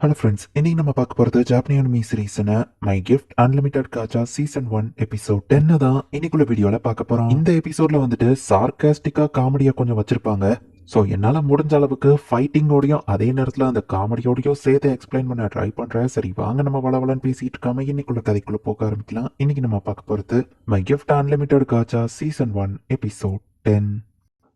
Hello friends, இன்னைக்கு நம்ம பார்க்க போறது ஜாப்பனீஸ் அனிமி சீரிஸ்ன My Gift Unlimited Gacha season 1 episode 10 தான் இன்னைக்குள்ள வீடியோல பார்க்க போறோம். இந்த எபிசோட்ல வந்துட்டு சார்காஸ்டிக்கா காமெடியா கொஞ்சம் வச்சிருப்பாங்க. ஸோ என்னால முடிஞ்ச அளவுக்கு ஃபைட்டிங்கோடையும் அதே நேரத்தில் அந்த காமெடியோடையும் சேர்த்து எக்ஸ்பிளைன் பண்ண ட்ரை பண்றேன். சரி வாங்க நம்ம வளவலன்னு பேசிட்டு இருக்காம இன்னைக்குள்ள கதைக்குள்ள போக ஆரம்பிக்கலாம். இன்னைக்கு நம்ம பார்க்க போறது My Gift Unlimited Gacha season 1 episode 10.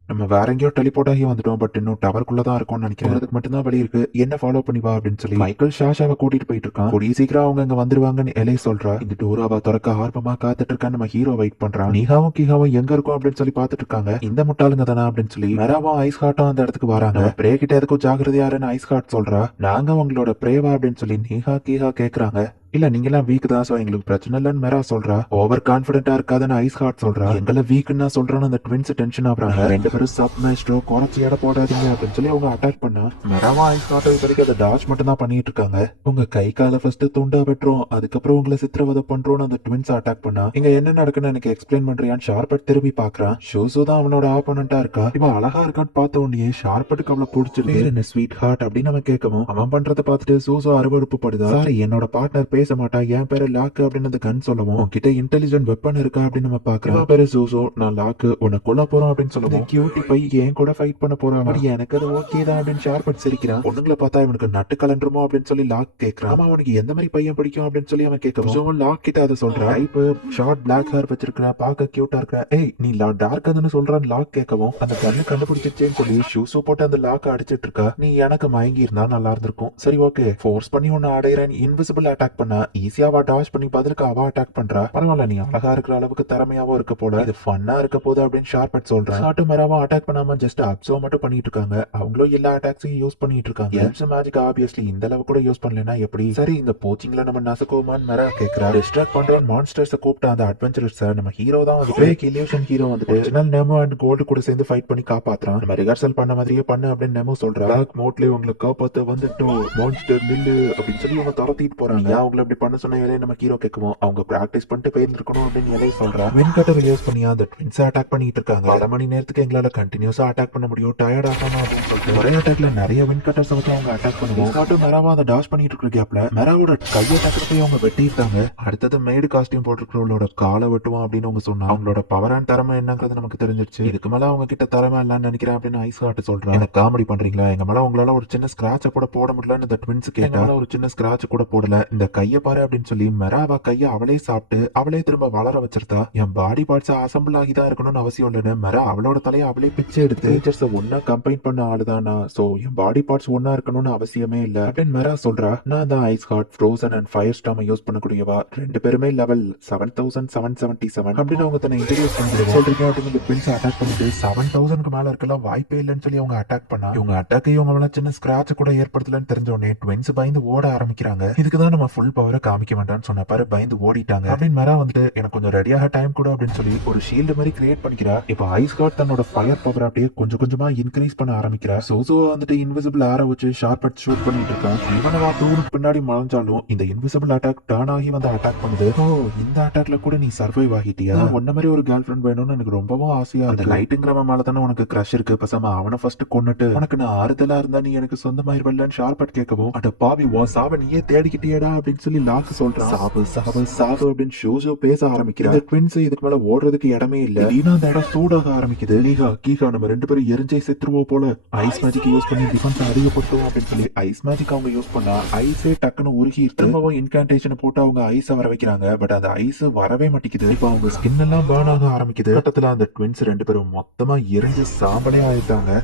நம்ம வேற எங்கேயோ டெலிபோர்ட் ஆகி வந்துட்டோம். பட் இன்னும் டவருக்குள்ள தான் இருக்கும்னு நினைக்கிறேன். அதுக்கு மட்டும்தான் வழி இருக்கு. என்ன ஃபாலோ பண்ணி வா அப்படின்னு சொல்லி மைக்கேல் ஷாஷாவை கூட்டிட்டு போயிட்டு இருக்கான். கூடிய சீக்கிரம் அவங்க இங்க வந்துருவாங்கன்னு எலை சொல்றா. இந்த டோர் அவ திறக்க ஆர்வமா காத்துட்டு இருக்கான்னு நம்ம ஹீரோ வெயிட் பண்றான். நீகாவும் கீகாவும் எங்க இருக்கும் அப்படின்னு சொல்லி பாத்துட்டு இருக்காங்க. இந்த முட்டாளுங்க தானா அப்படின்னு சொல்லி மெராவும் ஐஸ் ஹாட்டும் அந்த இடத்துக்கு வராங்க. பிரே கிட்ட எதுக்கும் ஜாகிரதையாருன்னு ஐஸ் ஹாட் சொல்றா. நாங்க உங்களோட பிரேவா அப்படின்னு சொல்லி நீகா கீகா கேக்குறாங்க. இல்ல நீங்கெல்லாம் வீக் தான், சோ எங்களுக்கு பிரச்சனை இல்லன்னு மெரா சொல்றா. ஓவர் கான்பிடென்டா இருக்காதுன்னு ஐஸ் ஹார்ட் சொல்றா. எங்களை வீக்னா சொல்றான்னு அந்த ட்வின்ஸ் டென்ஷன் ஆகுறாங்க. ரெண்டு பேரும் சப் மேஸ்ட்ரோ குறைச்சி எடை போடாதீங்க அப்படின்னு சொல்லி அவங்க அட்டாக் பண்ணா மெராவா ஐஸ் ஹார்ட் வரைக்கும் அதை டாச் மட்டும் தான் பண்ணிட்டு இருக்காங்க. உங்க கை கால ஃபர்ஸ்ட் துண்டா வெட்டுறோம், அதுக்கப்புறம் உங்களை சித்திரவதை பண்றோம்னு அந்த ட்வின்ஸ் அட்டாக் பண்ணா. இங்க என்ன நடக்குன்னு எனக்கு எக்ஸ்பிளைன் பண்றியான்னு ஷார்பட் திரும்பி பாக்குறான். ஷூசு தான் அவனோட ஆப்போனண்டா இருக்கா. இவன் அழகா இருக்கான்னு பார்த்த உடனே ஷார்பட்டுக்கு அவளை பிடிச்சிருக்கு. என்ன ஸ்வீட் ஹார்ட் அப்படின்னு அவன் கேட்கவும் அவன் பண்றதை பார்த்துட்டு சூசோ அருவருப்பு படுதா. சாரி, என்னோட பார்ட்னர் பேச மாட்டா, என் பேரு லாக்கு அப்படின்னு அந்த கன் சொல்லவும் உன்கிட்ட இன்டெலிஜென்ட் வெப்பன் இருக்கா அப்படின்னு நம்ம பாக்குறோம். பேரு சூசோ, நான் லாக்கு, உன்னை கொல்ல போறோம் அப்படின்னு சொல்லுவோம். கியூட்டி பை என் கூட ஃபைட் பண்ண போறான். எனக்கு அது ஓகே தான் அப்படின்னு ஷார்பட் சிரிக்கிறான். பொண்ணுங்களை பார்த்தா இவனுக்கு நட்டு கலண்டுருமோ அப்படின்னு சொல்லி லாக் கேட்கறான். அவனுக்கு எந்த மாதிரி பையன் பிடிக்கும் அப்படின்னு சொல்லி அவன் கேட்கவும் லாக் கிட்ட அதை சொல்றான். டைப் ஷார்ட் பிளாக் ஹேர் வச்சிருக்கா, பார்க்க கியூட்டா இருக்கா. ஏய் நீ டார்க் அதுன்னு சொல்றான். லாக் கேட்கவும் அந்த கண்ணு கண்டுபிடிச்சிச்சேன்னு சொல்லி ஷூஸோ போட்டு அந்த லாக் அடிச்சிட்டு இருக்கா. நீ எனக்கு மயங்கி இருந்தா நல்லா இருந்திருக்கும். சரி ஓகே, ஃபோர்ஸ் பண்ணி ஒன்னு அடையிறேன். இன்விசிபிள் அட்டாக் பண்ணா ஈஸியா டாஷ் பண்ணி பதிலுக்கு அவ அட்டாக் பண்றா. பரவாயில்ல, நீ அழகா இருக்கிற அளவுக்கு திறமையாவும் இருக்க போல, இது ஃபன்னா இருக்க போது அப்படின்னு ஷார்பட் சொல்றான். ஷார்ட் மெராவா அட்டாக் பண்ணாம ஜஸ்ட் அப்சர்வ் மட்டும் பண்ணிட்டு இருக்காங்க. அவங்களும் எல்லா அட்டாக்ஸையும் யூஸ் பண்ணிட்டு இருக்காங்க. எல்ஸ் மேஜிக் ஆப்வியஸ்லி இந்த அளவு கூட யூஸ் பண்ணலனா எப்படி? சரி இந்த போச்சிங்ல நம்ம நசகோமான் மெரா கேக்குறா. டிஸ்ட்ராக்ட் பண்றோம் மான்ஸ்டர்ஸ் கூப்பிட்டு அந்த அட்வென்ச்சரஸ் நம்ம ஹீரோ தான் வந்து ஃபேக் இல்யூஷன் ஹீரோ வந்துட்டு ஒரிஜினல் நெமோ அண்ட் கோல்டு கூட சேர்ந்து ஃபைட் பண்ணி காப்பாத்துறான். நம்ம ரிஹர்சல் பண்ண மாதிரியே பண்ணு அப்படின்னு நெமோ சொல்றா. பிளாக் மோட்ல உங்களை காப்பாத்த வந்துட்டோம், மான்ஸ்டர் நில்லு அப்படின்னு சொல்லி அவங்க துரத்திட்டு போறாங்க. அவங்களை அப்படி பண்ண சொன்ன நம்ம ஹீரோ கேட்கவும் அவங்க பிராக்டிஸ் பண்ணிட்டு போயிருக்கணும் அப்படின்னு எதை சொல்றா. வின் கட்டர் யூஸ் பண்ணி அந்த ட்வின்ஸ் அட்டாக் பண்ணிட்டு இருக்காங்க. அரை மணி நேரத்துக்கு எங்களால கண்டினியூஸா அட்டாக் பண்ண முடியும், டயர்ட் ஆகாம அப்படின்னு சொல்லிட்டு ஒரே அட்டாக்ல நிறைய வின் கட்டர்ஸ் வச்சு அவங்க அட்டாக் பண்ணுவோம். காட்டும் மெராவா அதை டாஷ் பண்ணிட்டு இருக்கிற கேப்ல மெராவோட கையை டக்குனு அவங்க வெட்டிட்டாங்க. அடுத்தது மேடு காஸ்டியூம் போட்டுருக்கிறவங்களோட காலை வெட்டுவோம் அப்படின்னு அவங்க சொன்னா. அவங்களோட பவர் அண்ட் திறமை என்னங்கிறது நமக்கு தெரிஞ்சிருச்சு. இதுக்கு மேல அவங்க கிட்ட திறமை இல்லன்னு நினைக்கிறேன் அப்படின்னு ஐஸ் ஹார்ட் சொல்றான். எனக்கு காமெடி பண்றீங்களா? எங்க மேல உங்களால ஒரு சின்ன ஸ்கிராட்ச கூட போட முடியலன்னு இந்த ட்வின்ஸ் கேட்டா. ஒரு சின்ன ஸ்கிராட்ச் கூட போடல, இந்த கையை பாரு அப்படின்னு சொல்லி மெராவா கையை அவளே சாப்பிட்டு அவளே திரும்ப வளர வச்சிருந்தா. என் பாடி பார்ட்ஸ் அசம்பிள் ஆகி தான் இருக்கணும்னு அவசியம் இல்லைன்னு மெரா அவளோட தலையை அவளே பிச்சை எடுத்து ஃபீச்சர்ஸ் ஒன்னா கம்பைன் பண்ண ஆளுதானா, சோ என் பாடி பார்ட்ஸ் ஒன்னா இருக்கணும்னு அவசியமே இல்ல அப்படின்னு மெரா சொல்றா. நான் தான் ice heart, frozen and firestorm use பண்ணக்கூடியவா. ரெண்டு பேருமே லெவல் 7777 அப்படின்னு அவங்க தன்னை இன்ட்ரோடியூஸ் பண்ணி சொல்றீங்க அப்படின்னு ட்வின்ஸ் அட்டாக் பண்ணிட்டு 7000க்கு மேல இருக்கலாம் வாய்ப்பே இல்லைன்னு சொல்லி அவங்க அட்டாக் பண்ணா. இவங்க அட்டாக் இவங்க சின்ன ஸ்கிராட்ச் கூட ஏற்படுத்தலன்னு தெரிஞ்ச உடனே ட்வின்ஸ் பயந்து ஓட ஆரம்பிக்கிறாங்க. இதுக்குதான் நம்ம ஃபுல் பவரை காமிக்க வேண்டாம்னு சொன்ன பாரு, பயந்து ஓடிட்டாங்க அப்படின்னு மெரா வந்துட்டு எனக்கு கொஞ்சம் ரெடியாக டைம் கூட அப்படின்னு சொல்லி ஒரு ஷீல்டு மாதிரி கிரியேட் பண்ணிக்கிறா. இப்போ ஐஸ் கார்ட் தன்னோட ஃபயர் பவர் அப்படியே கொஞ்சம் கொஞ்சமா இன்க்ரீஸ் பண்ண ஆரம்பிக்கிறா. சோசோ வந்துட்டு இன்விசிபிள் ஆர வச்சு ஷார்பட் ஷூட் பண்ணிட்டு இருக்கான். இவனவா தூணுக்கு பின்னாடி மறைஞ்சாலும் இந்த இன்விசிபிள் அட்டாக் டர்ன் ஆகி வந்து அட்டாக் பண்ணுது. ஓ இந்த அட்டாக்ல கூட நீ சர்வைவ் ஆகிட்டியா? உன்ன மாதிரி ஒரு கேர்ள் ஃபிரெண்ட் வேணும்னு எனக்கு ரொம்பவும் ஆசையா இருக்கு. அந்த லைட்டுங்கிறவன் மேல தானே உனக்கு கிரஷ் இருக்கு, பசாம அவனை ஃபர்ஸ்ட் கொன்னுட்டு உனக்கு நான் ஆறுதலா இருந்தா நீ எனக்கு சொந்தமாயிருவல்லன்னு ஷார்பட் கேட்கவும் அட பாவி உன் சாவ நீயே தேடிக்கிட்டியடா அப்படின்னு சொல்லி லாக்கு சொல்றான். சாவு சாவு சாவு அப்படின்னு ஷோஜோ பேச ஆரம்பிக்கிறார். இந்த ட்வின்ஸ் இதுக்கு மேல ஓடுறதுக்கு இடமே இல்ல. திடீர்னு அந்த இடம் சூடாக ஆரம்பிக்குது. நீகா கீகா நம்ம ரெண்டு பேரும் எரிஞ்சே செத்துருவோம் போல, ஐஸ் மேஜிக் யூஸ் பண்ணி டிஃபென்ஸ் அதிகப்படுத்துவோம் அப்படின்னு சொல்லி ஐஸ் மேஜிக் அவங்க யூஸ் பண்ணா ஐஸே டக்குன்னு உருகி திரும்பவும் இன்கான்டேஷன் போட்டு அவங்க ஐஸை வர வைக்கிறாங்க. பட் அந்த ஐஸ் வரவே மாட்டேங்குது. இப்ப அவங்க ஸ்கின் எல்லாம் பர்ன் ஆக ஆரம்பிக்குது. கட்டத்துல அந்த ட்வின்ஸ் ரெண்டு பேரும் மொத்தமா எரிஞ்சு சாம்பலே ஆயிட்டாங்க.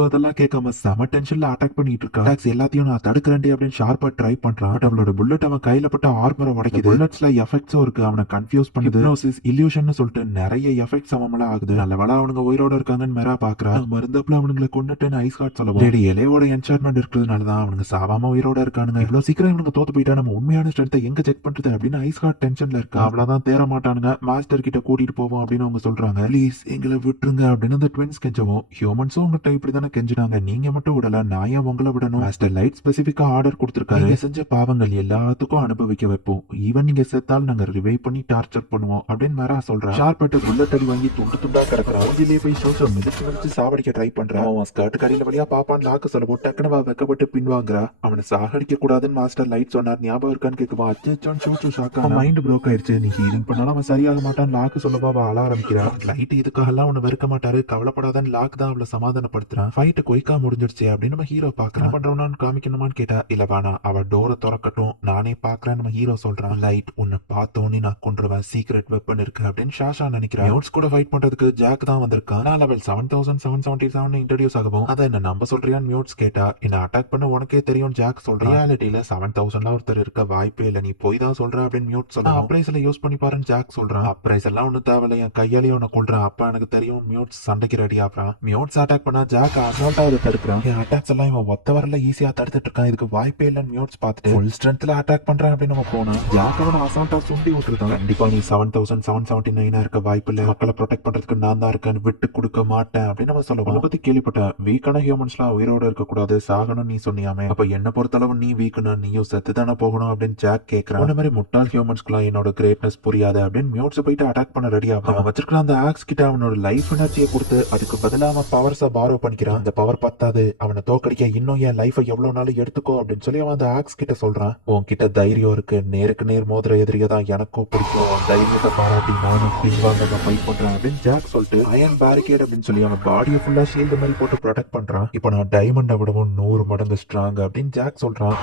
அதெல்லாம் கேட்காம செம டென்ஷன்ல அட்டாக் பண்ணிட்டு இருக்கா. எல்லாத்தையும் நான் தடுக்கிறேன் அப்படின்னு ஷார்ப்பா ட்ரை பண்றான். அவளோட புல்லட் அவன் கையில பட்ட ஆர்மரை உடைக்குது. புல்லட்ஸ்ல எஃபெக்ட்ஸும் இருக்கு. அவனை கன்ஃபியூஸ் பண்ணுது. ஹிப்னோசிஸ் இல்யூஷன் சொல்லிட்டு நிறைய எஃபெக்ட்ஸ் அவன் மேல ஆகுது. நல்ல வேளை அவனுங்க உயிரோட இருக்காங்கன்னு மெரா பாக்குறா. மருந்தப்புல அவனுங்களை கொண்டுட்டு ஐஸ் ஹார்ட் சொல்லவும் டேடி இலையோட என்சார்ட்மெண்ட் இருக்கிறதுனாலதான் அவனுங்க சாவாம உயிரோட இருக்கானுங்க. இவ்வளவு சீக்கிரம் இவனுங்க தோத்து போயிட்டா நம்ம உண்மையான ஸ்ட்ரென்த்தை எங்க செக் பண்றது அப்படின்னு ஐஸ் ஹார்ட் டென்ஷன்ல இருக்கா. அவ்வளவுதான் தேர மாட்டானுங்க, மாஸ்டர் கிட்ட கூட்டிட்டு போவோம் அப்படின்னு அவங்க சொல்றாங்க. ப்ளீஸ் எங்களை விட்டுருங்க விடுங்க அப்படின்னு அந்த ட்வின்ஸ் கெஞ்சவும், ஹியூமன்ஸும் உங்ககிட்ட இப்படிதானே கெஞ்சினாங்க, நீங்க மட்டும் விடல, நான் ஏன் உங்களை விடணும்? மாஸ்டர் லைட் ஸ்பெசிபிக்கா ஆர்டர் கொடுத்திருக்காரு, நீங்க செஞ்ச பாவங்கள் எல்லாத்துக்கும் அனுபவிக்க வைப்போம், ஈவன் நீங்க செத்தால் நாங்க ரிவைவ் பண்ணி டார்ச்சர் பண்ணுவோம் அப்படின்னு வேற சொல்றான். ஷார்பட்டு புல்லட் அடி வாங்கி துண்டு துண்டா கிடக்குறான். அவஞ்சிலேயே போய் ஷோஷோ மிதிச்சு மிதிச்சு சாவடிக்க ட்ரை பண்றான். அவன் ஸ்கர்ட் கடையில வழியா பாப்பான் லாக்கு சொல்லவும் டக்குனு வெக்கப்பட்டு பின்வாங்குறா. அவனை சாகடிக்க கூடாதுன்னு மாஸ்டர் லைட் சொன்னார், ஞாபகம் இருக்கான்னு கேட்குவா. அச்சோன்னு ஷோஷோ ஷாக்கா மைண்ட் ப்ரோக் ஆயிடுச்சு, நீ ஹீலிங் பண்ணாலும் அவன் சரியாக மாட்டான் லாக்கு சொல்லவா அவ அழ ஆரம்பிக்கிறா. லைட் இதுக்காகலாம் அவனை வெறுக்க மாட்டாரு, கவலைப்படாதன்னு லாக் தான் அவளை சமாதானப்படுத்துறான். ஃபைட் குயிக்கா முடிஞ்சிருச்சு அப்படின்னு நம்ம ஹீரோ பாக்குறான். பண்றோம்னு காமிக்கணுமான்னு கேட்டா, இல்ல வேணா, அவ டோரை திறக்கட்டும் நானே பாக்குறேன் நம்ம ஹீரோ சொல்றான். லைட் உன்னை பார்த்தோன்னு நான் கொண்டுருவேன், சீக்ரெட் வெப்பன் இருக்கு அப்படின்னு ஷாஷா நினைக்கிறான். மியூட்ஸ் கூட ஃபைட் பண்றதுக்கு ஜாக் தான் வந்திருக்கான். நான் லெவல் 7777 இன்ட்ரோடியூஸ் ஆகும். அதை என்ன நம்ப சொல்றியான்னு மியூட்ஸ் கேட்டா, என்ன அட்டாக் பண்ண உனக்கே தெரியும் ஜாக் சொல்றான். ரியாலிட்டியில 7000 ஒருத்தர் இருக்க வாய்ப்பே இல்ல, நீ போய் தான் சொல்ற அப்படின்னு மியூட் சொல்றான். அப்ரைஸ்ல யூஸ் பண்ணி பாருன்னு ஜாக் சொல்றான். அப்ரைஸ் எல்லாம் ஒண்ணு தேவையில்ல, என் கையாலேயே உன்னை கொள்றான், அப்ப எனக்கு தெரியும். மியூட்ஸ் சண்டைக்கு ரெடி ஆகுறான். மியூட்ஸ் அட்டாக் பண்ணா ஜாக் அசால்ட்டா அதை தடுக்கிறான். என் அட்டாக்ஸ் எல்லாம் இவன் ஒத்த வரல ஈஸியா தடுத்துட்டு இருக்கான், இதுக்கு வாய்ப்பே இல்லன்னு மியூட்ஸ் பார்த்துட்டு ஃபுல் ஸ்ட்ரென்த்ல அட்டாக் பண்றான் அப்படின்னு நம்ம போனா ஜாக் அவனை அசால்ட்டா சுண்டி விட்டுருக்கான். கண்டிப்பா நீ 7779 இருக்க வாய்ப்பு இல்ல, மக்களை ப்ரொடெக்ட் பண்றதுக்கு நான் தான் இருக்கேன், விட்டு கொடுக்க மாட்டேன் அப்படின்னு நம்ம சொல்லுவோம். அதை பத்தி கேள்விப்பட்டேன், வீக்கான ஹியூமன்ஸ்லாம் உயிரோட இருக்க கூடாது, சாகணும் நீ சொன்னியாமே, அப்ப என்ன பொறுத்தளவு நீ வீக்குனா நீயும் செத்து தானே போகணும் அப்படின்னு ஜாக் கேட்கிறான். அந்த மாதிரி முட்டாள் ஹியூமன்ஸ்க்குலாம் என்னோட கிரேட்னஸ் புரியாது அப்படின்னு மியூட்ஸ் போயிட்டு அட்டாக் பண்ண ரெடி ஆகும். அவன் வச்சிருக்கிற அந்த ஆக்ஸ் கிட்ட அவனோட லைஃப் எனர்ஜியை கொடுத்து அதுக்கு பதிலா அவன் பவர்ஸை பாரோ பண்ணிக்கிறான். அந்த பவர் பத்தாது, அவனை தோக்கடிக்க இன்னும் என் லைஃபை எவ்வளவு நாள் எடுத்துக்கோ அப்படின்னு சொல்லி அவன் அந்த ஆக்ஸ் கிட்ட சொல்றான். உன்கிட்ட தைரியம் இருக்கு, நேருக்கு நேர் மோதிர எதிரியை தான் எனக்கும் பிடிக்கும், தைரியத்தை பாராட்டி நானும் பின்வாங்க ஃபைட் பண்றேன் அப்படின்னு ஜாக் சொல்லிட்டு அயன் பேரிகேட் அப்படின்னு சொல்லி அவன் பாடியை ஃபுல்லா ஷீல்டு மாதிரி போட்டு ப்ரொடெக்ட் பண்றான். இப்போ நான் டைமண்டை விடவும் 100 மடங்கு ஸ்ட்ராங் அப்படின்னு ஜாக் சொல்றான்.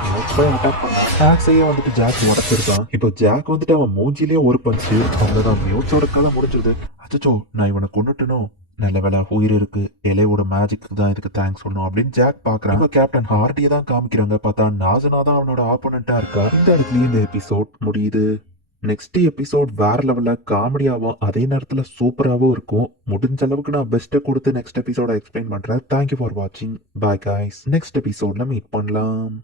அட்டாக் பண்ணான், ஆக்ஸையே வந்துட்டு ஜாக் உடச்சிருக்கான். இப்போ ஜாக் வந்துட்டு அவன் மூஞ்சிலேயே ஒரு பஞ்சு, அவ்வளவுதான் மியூட்ஸோட கதை முடிஞ்சது. அச்சோ நான் இவனை கொண்டுட்டனோ, நல்ல வேலை உயிர் இருக்கு, இலையோட மேஜிக்கு தான் இதுக்கு தேங்க்ஸ் சொல்லணும் அப்படின்னு ஜாக் பாக்குறான். கேப்டன் ஹார்டியை தான் காமிக்கிறாங்க, பார்த்தா நாசனா தான் அவனோட ஆப்போனண்டா இருக்கா. இந்த இடத்துலயே இந்த எபிசோட் முடியுது. நெக்ஸ்ட் எபிசோட் வேற லெவல்ல காமெடியாவும் அதே நேரத்துல சூப்பராகவும் இருக்கும். முடிஞ்ச அளவுக்கு நான் பெஸ்ட்டை கொடுத்து நெக்ஸ்ட் எபிசோட எக்ஸ்பிளைன் பண்றேன். தேங்க்யூ ஃபார் வாட்சிங், பாய் கைஸ், நெக்ஸ்ட் எபிசோட்ல மீட் பண்ணலாம்.